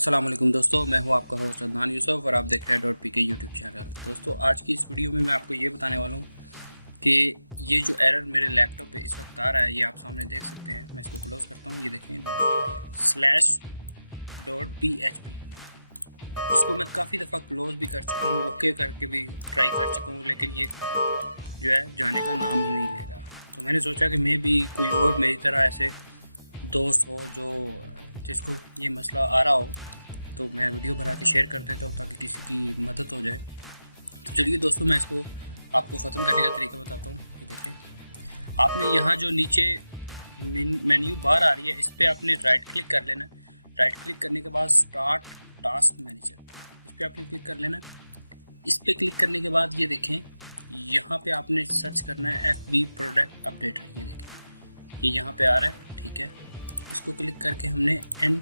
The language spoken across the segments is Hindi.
अस्सलाम वालेकुम दोस्तों, मैं हूं आपका होस्ट अदनान यूसुफ और आप देख रहे हैं .pk यूट्यूब चैनल। दोस्तों, आज की इस वीडियो में मैं आपको ये बताने वाला हूं कि ये जो एरर मेरे लैपटॉप पे इस वक्त आ रहा है, ये आप सामने देख सकते हैं। मैं इसको क्लोज़ करता हूं, ये देखें /.php। इसको मैं काफ़ी दफ़ा क्लोज़ भी कर चुका हूँ, ओके करके भी ट्राई कर चुका हूँ, लेकिन ये जो है जाने का नाम ही नहीं ले रहा। तो मैंने सोचा कि मैं भी कोई और मेरी तरह ऐसे दोस्त हो जिसको ये मसला आ रहा हो, तो मैं वीडियो बना के शेयर कर देता हूँ ताकि किसी की मदद हो जाए। तो चलिए दोस्तों, मैं इसको आपको ख़त्म करने का तरीका बताता हूँ। ये देखें, आपने यहाँ जो नीचे मेन्यू बार आ रही है, इस पर आपने राइट क्लिक कर लेना। राइट क्लिक करने के बाद स्टार्ट टास्क मैनेजर, इस पर आपने क्लिक कर लेना। इस पर क्लिक करने के बाद ये देखें, यहाँ पे आपने सर्च करना है FB प्रोडक्ट अपडेटर। ये देखें, ये यहाँ पे आ रहा है, ठीक है। इसको क्लिक करके हमने एंड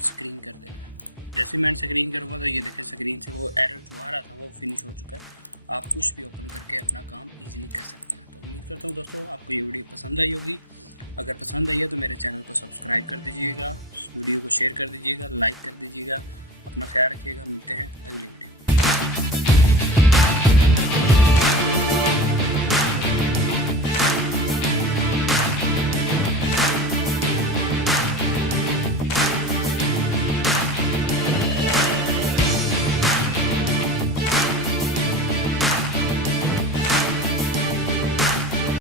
स्क्रीन कर देना है। जैसे मैं एंड स्क्रीन करूँगा तो ये देखें, स्क्रीन से वो एरर जो आ रहा था वो फिनिश हो चुका है। आप कुछ भी ओपन करके अपना काम इजीली कर सकते हैं। तो उम्मीद करता हूँ दोस्तों आपको ये वीडियो पसंद आई होगी। अगर पसंद आई है तो मेरे चैनल को सब्सक्राइब कर दीजिएगा, वीडियो को शेयर कर दीजिएगा, लाइक कर दीजिएगा। अपना ख्याल रखिएगा, मिलते हैं अगली वीडियो में।